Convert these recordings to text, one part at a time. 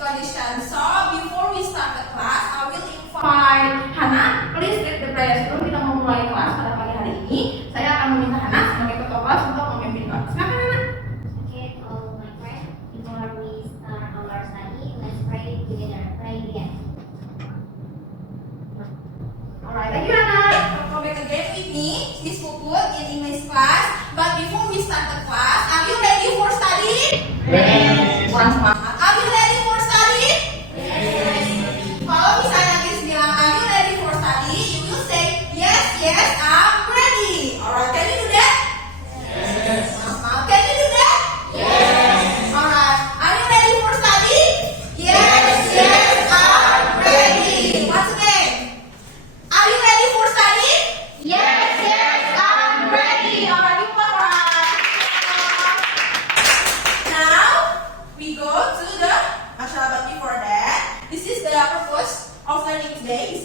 tradition. So before we start the class, I will invite Hana. Please read the prayer. Sebelum kita memulai kelas pada pagi hari ini, saya akan meminta Hana sebagai ketua kelas untuk memimpin kelas. Silakan Hana. Okay, my friend, before we start our study, let's pray together. Pray again. Alright, thank you Hana. Come back again with me, Miss Puput in English class. But before we start the class, are you ready for study? Yes. Kurang semangat. Are you ready for study? Yes. Kalau misalnya Miss bilang, are you ready for study? You will say, yes, yes, I'm ready. Alright, can you do that? Yes. Can you do that? Yes. Alright, are you ready for study? Yes, yes, I'm ready. Once again, are you ready for study? Yes, yes, I'm ready. Alright, you clap. Now we go to the but before that, this is the purpose of learning today.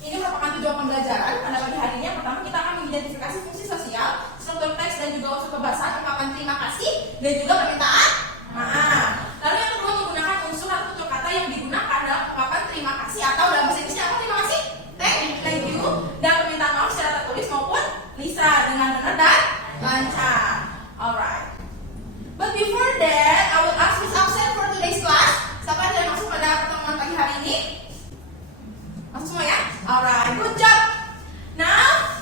Ini merupakan tujuan pembelajaran pada pagi hari ini. Yang pertama, kita akan mengidentifikasi fungsi sosial, struktur teks dan juga unsur pembahasan, ungkapan terima kasih dan juga permintaan maaf. Lalu yang kedua, menggunakan unsur atau tutur kata yang digunakan dalam ungkapan terima kasih atau dalam bahasa Inggrisnya apa? Terima kasih, thank you, dan permintaan maaf secara tertulis maupun lisan dengan benar dan lancar. Alright. But before that, I will ask Miss Absent for today's class. Siapa yang sudah masuk pada pertemuan pagi hari ini? Masuk semua ya? Alright, good job. Now,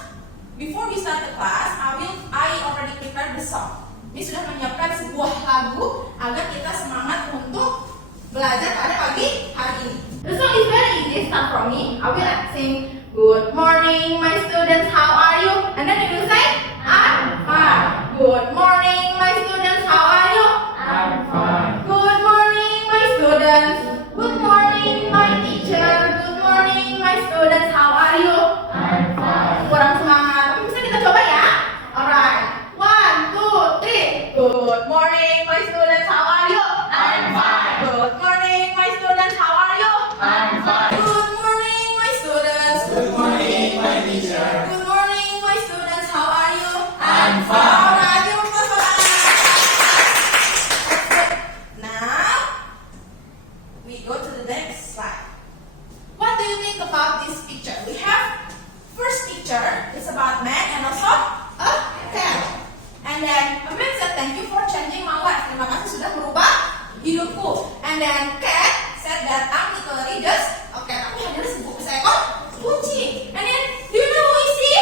before we start the class, I already prepared the song. Ini sudah menyiapkan sebuah lagu agar kita semangat untuk belajar pada pagi hari ini. The song is very easy. Start from me. I will sing. Good morning, my students. How are you? And then you will say, I'm fine. Good morning, my students. How are you? I'm fine. Good morning, my students. Good morning, my teacher. Good morning, my students. How are you? I'm fine. Kurang semangat, tapi bisa kita coba ya. Alright, 1, 2, 3. Good morning, my students. How are you? I'm fine. Good morning, my students. How are you? I'm fine. Good morning, my students. Good morning, my teacher. Good morning, my students. How are you? I'm fine. Alright, give us a semangat. Now, we go to the next slide. What do you think about this picture? We have first picture is about man and also a cat. And then a man said, "Thank you for changing my life." Terima kasih sudah merubah hidupku. And then cat said that I'm literally just a cat. Aku hanya seekor kucing. And then do you know who is she?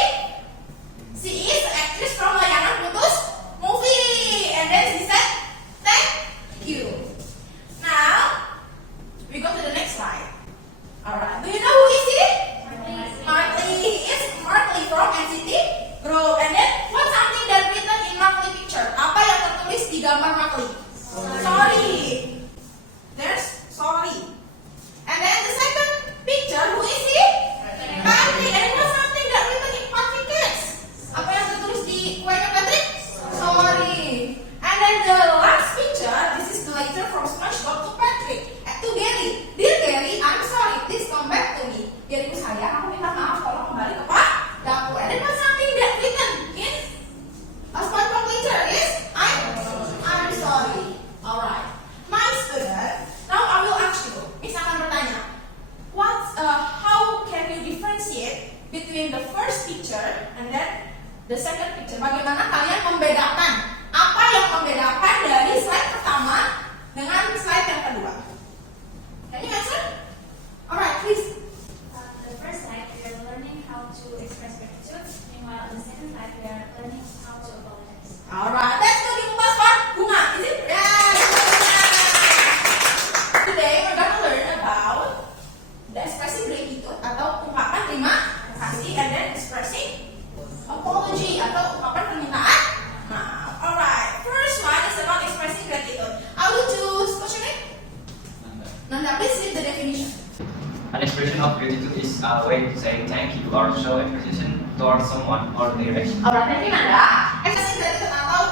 She is the actress from Layangan Putus movie. And then she said, "Thank you." Now we go to the next slide. Alright, do you know who is he? Markley is Markley from NCT Group. And then what's something that written in Markley picture? Apa yang tertulis di gambar Markley? Sorry. There's sorry. And then the second picture, who is he? Patrick. And what's something that written in Patrick Kids? Apa yang tertulis di kuenya Patrick? Sorry. And then the last picture, this is the letter from SpongeBob to Patrick. To Gary. Dear Gary, I'm sorry. Please come back to me. Garyku sayang, aku minta maaf. Tolong kembali ke padaku. And then what's something that written in a SpongeBob letter is I'm sorry. Alright. My student, now I will ask you. Miss akan bertanya. How can you differentiate between the first picture and then the second picture? Bagaimana kalian membedakan? Apa yang membedakan dari slide pertama dengan slide yang kedua? Can you answer? Alright, please. The first slide, we are learning how to express gratitude. Meanwhile, on the second slide, we are learning how to apologize. Alright, let's go dikupas Pak. Bunga, is it? Yes. Today we're gonna learn about the expressing gratitude atau ungkapan terima kasih and then expressing apology atau ungkapan permintaan maaf. Alright, first one is about expressing gratitude. I will choose question it. Nanda, please read the definition. An expression of gratitude is a way to say thank you or show appreciation towards someone or their action. Alright, thank you Nanda. Ekspresi gratitude atau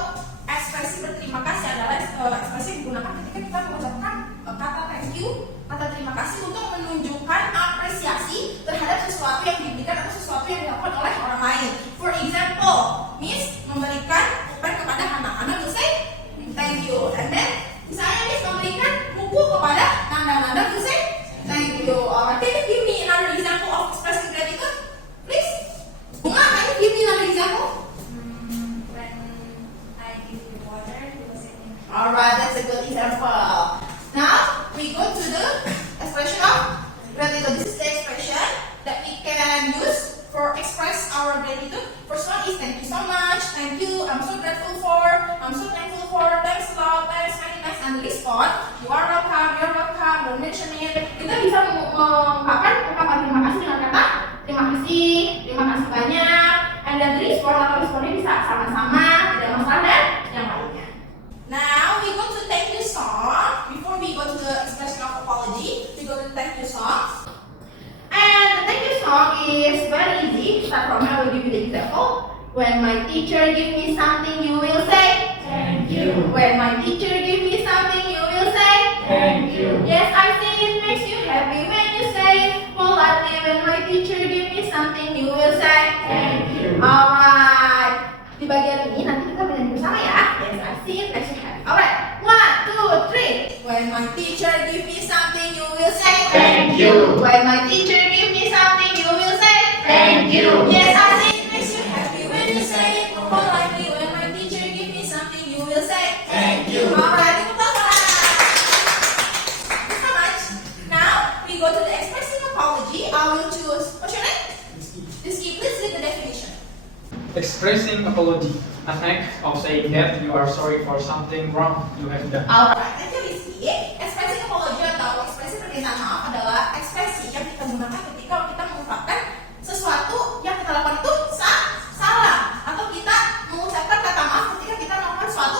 ekspresi berterima kasih adalah ekspresi yang digunakan ketika kita mengucapkan kata thank you, kata terima kasih untuk menunjukkan apresiasi terhadap sesuatu yang diberikan atau sesuatu yang dilakukan oleh orang lain. For example, Miss memberikan pulpen kepada Hana. Hana will say thank you. And then misalnya Miss memberikan buku kepada mengungkapkan ungkapan terima kasih dengan kata terima kasih banyak. And then respon atau responnya bisa sama-sama, tidak masalah dan yang lainnya. Now we go to thank you song. Before we go to the expression of apology, we go to the thank you song. And the thank you song is very easy. Start from here, I will give you the example. When my teacher give me something, you will say Thank you. When my teacher give me something, you will say Thank you. Yes, I see it makes you happy when you say it politely. When my teacher give me something, you will say Thank you. Alright. Di bagian ini nanti kita bernyanyi bersama ya. Yes, I see it makes you happy. Alright. 1, 2, 3. When my teacher give me something, you will say Thank you. When my teacher give me something, you will say Thank you. Yes, I see it makes you happy when you say it politely. When my teacher give me something, you will say Thank you. Alright, tepuk tangan. Thank you so much. Now we go to the expressing apology. I will choose. What's your name? Rizky. Please read the definition. Expressing apology, an act of saying that you are sorry for something wrong you have done. Alright, thank you Rizky. Expressing apology atau ekspresi permintaan maaf adalah ekspresi yang kita gunakan ketika kita mengungkapkan sesuatu yang kita lakukan itu salah, atau kita mengucapkan kata maaf ketika kita melakukan suatu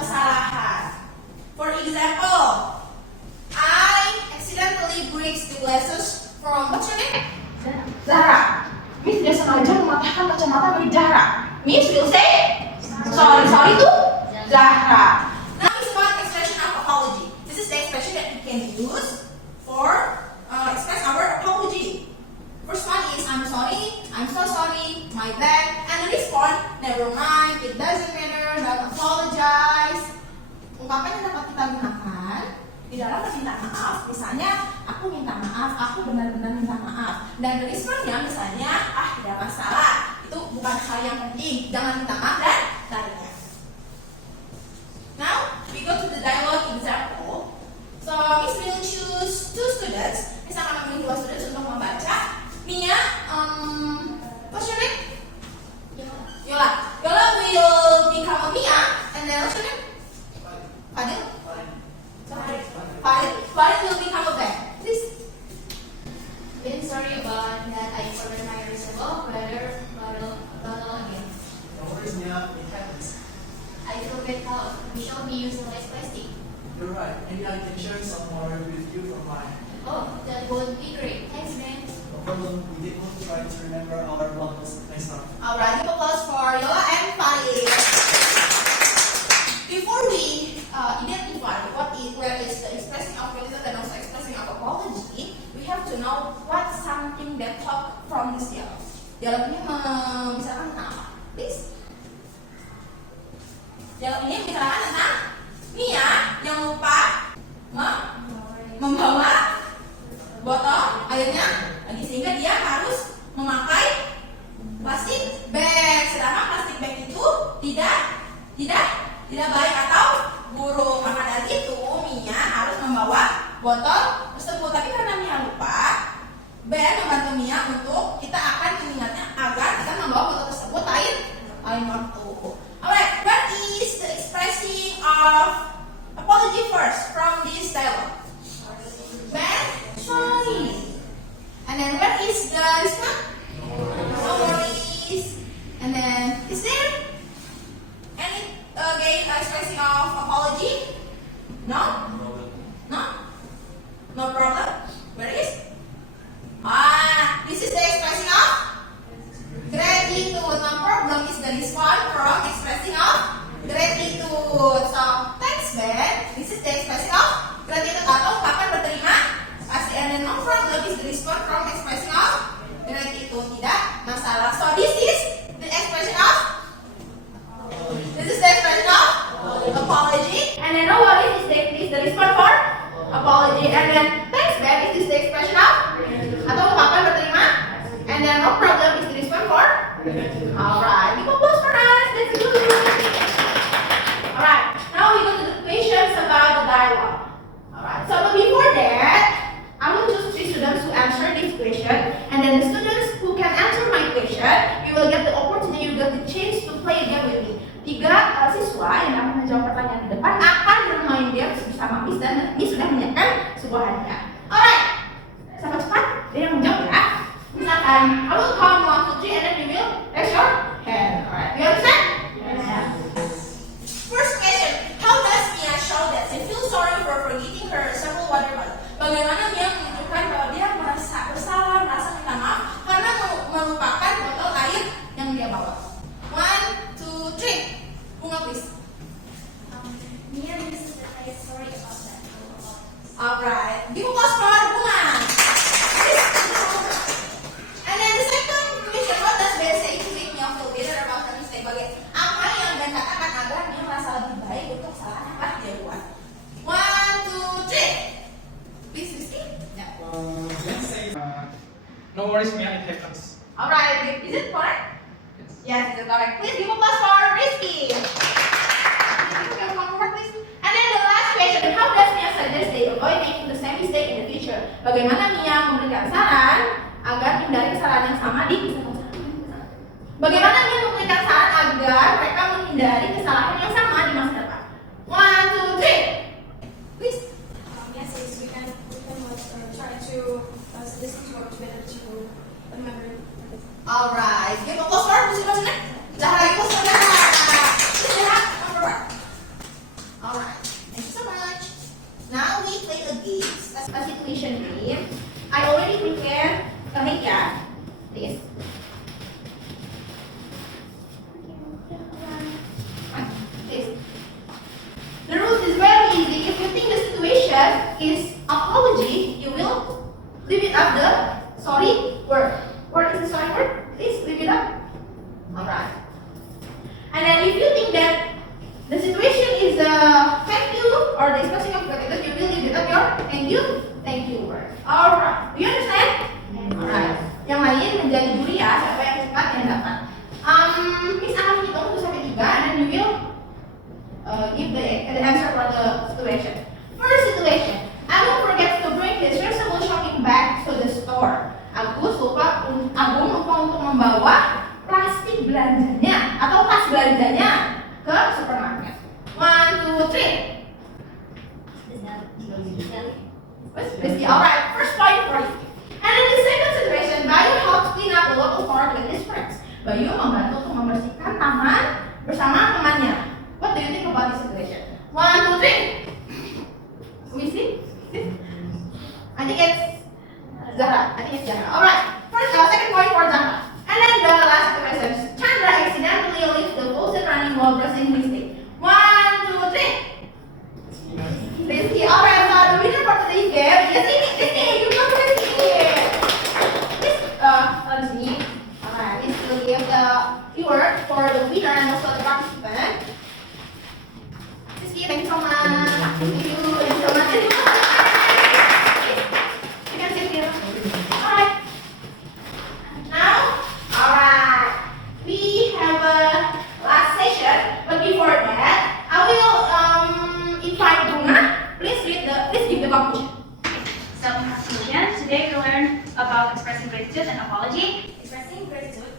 kesalahan. For example, I accidentally breaks the glasses from what's your name? Zahra. Miss tidak sengaja mematahkan kacamata milik Zahra. Miss will say sorry to Zahra. Now is one expression of apology. This is the expression that we can use for express our apology. First one is I'm sorry, I'm so sorry, my bad, and the response never mind, it doesn't matter, don't apologize. Ungkapan yang dapat kita gunakan di dalam permintaan maaf, misalnya aku minta maaf, aku benar-benar minta maaf, dan responnya misalnya tidak masalah, itu bukan hal yang penting, jangan minta maaf dan lainnya. Now we go to the dialogue example. So Miss will choose 2 students. Miss akan memilih 2 students untuk membaca. Mia, what's your name? Yola. Yola will become a Mia, and then what's your name? Fadil. Farid will become a Ben. Please. Been sorry about that. I forgot my reservoir bottle again. No worries, Mia. It happens. I forget how we shall be using less plastic. You're right. Maybe I can share some more with you from mine. Oh, that would be great. Thanks, Ben. No problem. We did want to try to remember our bottles next time. Alright, give applause for Yola and Farid. Before we identify where is the expressing of gratitude and also expressing of apology, we have to know what something that talk from this dialogue. Dialog ini membicarakan tentang apa? Please. Dialog ini membicarakan tentang Mia yang lupa membawa botol airnya lagi, sehingga dia harus memakai plastik bag. Sedangkan plastik bag itu tidak baik atau buruk. Maka dari itu Mia harus membawa botol tersebut. Tapi karena Mia lupa, Ben membantu Mia untuk kita akan mengingatnya agar kita membawa botol tersebut lain waktu. Alright, what is the expressing of apology first from this dialogue? Ben, sorry. And then what is the response? No worries. And then is there any expressing of apology? No? No problem. Where is? This is the expressing of gratitude. No problem is the response from expressing of gratitude. So thanks Ben. This is the expressing of gratitude atau ungkapan berterima kasih. And then no problem is the response from expressing of gratitude. Tidak masalah. So this is the expression of apology. And then no worries is the response for apology. And then thanks Ben is the expression of atau ungkapan berterima. And then no problem is the response for. Alright, give applause for us. That's good. Alright, now we go to the questions about the dialogue. Alright, so but before that, I will choose 3 students to answer this question, and then the students who can answer my question, you will get the opportunity, you get the chance to play a game with me. 3 siswa yang akan menjawab pertanyaan di depan akan bermain game bersama Miss, dan Miss sudah menyiapkan sebuah hadiah. Alright, Alright, give applause for Bunga. And then the second question, what does Bella say to make me feel better about her mistake? Apa yang Ben katakan agar dia merasa lebih baik untuk kesalahan yang telah dia buat? 1, 2, 3. Please, Rizky. Yeah. Let's say, no worries, Mia, it happens. Alright, is it correct? Yes, it's correct. Please give applause for Rizky. And then the last question, how does Mia suggest they avoid making the same mistake in the future? Bagaimana Mia memberikan saran agar hindari kesalahan yang sama di Bagaimana Mia memberikan saran agar mereka menghindari kesalahan yang sama di masa depan? 1, 2, 3. Please. Yes, we can try to listen to what better to remember. Alright, give applause for Zahra. Zahra, give applause for Zahra. Zahra, number 1. Alright, thank you so much. Now we play a game, a situation game. I already prepared a media. Please. Please. The rules is very easy. If you think the situation is apology, you will leave it up the sorry word. What is the sorry word? Please leave it up. Alright. And then if you think that the situation is thank you or the expression of gratitude, you will leave it up your thank you word. Alright. Do you understand? Alright. Yang lain menjadi juri ya, siapa yang cepat yang dapat. Miss akan hitung 1 sampai 3 and then you will give the answer for the situation. First situation, Agung forgets to bring his reusable shopping bag to the store. Agung lupa untuk membawa plastik belanjanya atau tas belanjanya ke supermarket. 1, 2, 3. Rizky, alright. First point for you. And in the second situation, Bayu helps clean up the local park with his friends. Bayu membantu untuk membersihkan taman bersama temannya. What do you think about this situation? 1, 2, 3. We see? I think it's Zahra. Alright. First, second point for Zahra. And then the last situation. Chandra accidentally leaves the faucet running while brushing his teeth. 1, 2, 3. Rizky. Alright, so the winner for today's game is Rizky. You come to Rizky. Please, Rizky. Alright, please will give the keyword for the winner and also the participant. Rizky, thank you so much. Thank you so much. You can sit here. Alright. Now, alright. We have a last session, but before that, I will invite Bunga. Please give the conclusion. So, in conclusion, today we learned about expressing gratitude and apology. Expressing gratitude,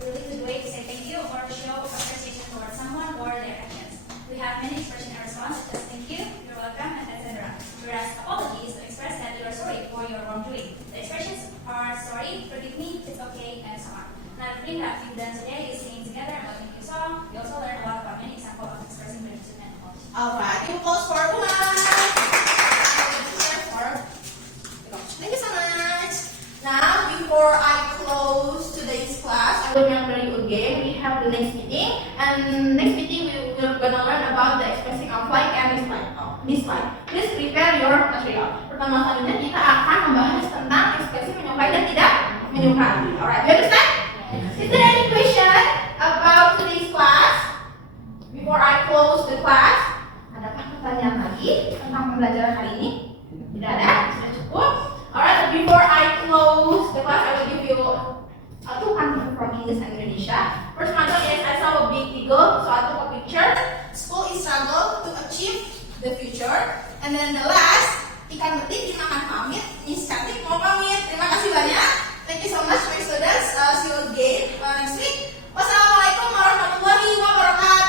a really good way to say thank you or to show appreciation towards someone or their actions. We have many expressions in response, such as thank you, you're welcome, and etc. Whereas apology is to express that you are sorry for your wrongdoing. The expressions are sorry, forgive me, it's okay, and so on. Now, the thing that we've done today is singing together about thank you song. We also learned a lot about many examples of expressing gratitude and apology. Alright, give applause for Bunga. Thank you so much. Now, before I close today's class, I will remember you again. We have the next meeting, and next meeting we will gonna learn about the expressing of like and dislike. Please prepare your material. Pertemuan selanjutnya kita akan membahas tentang ekspresi menyukai dan tidak menyukai. Alright, you understand? Is there any question about today's class? Before I close the class, adakah pertanyaan lagi tentang pembelajaran hari ini? Tidak ada? Sudah cukup? Alright, before I close the class, I will give you two content from English and Indonesia. First one is I saw a big eagle, so I took a picture. School is struggle to achieve the future. And then the last, ikan betik dimakan pamit. Miss Cantik mau pamit. Terima kasih banyak. Thank you so much, my students. See you again next week. Wassalamualaikum warahmatullahi wabarakatuh.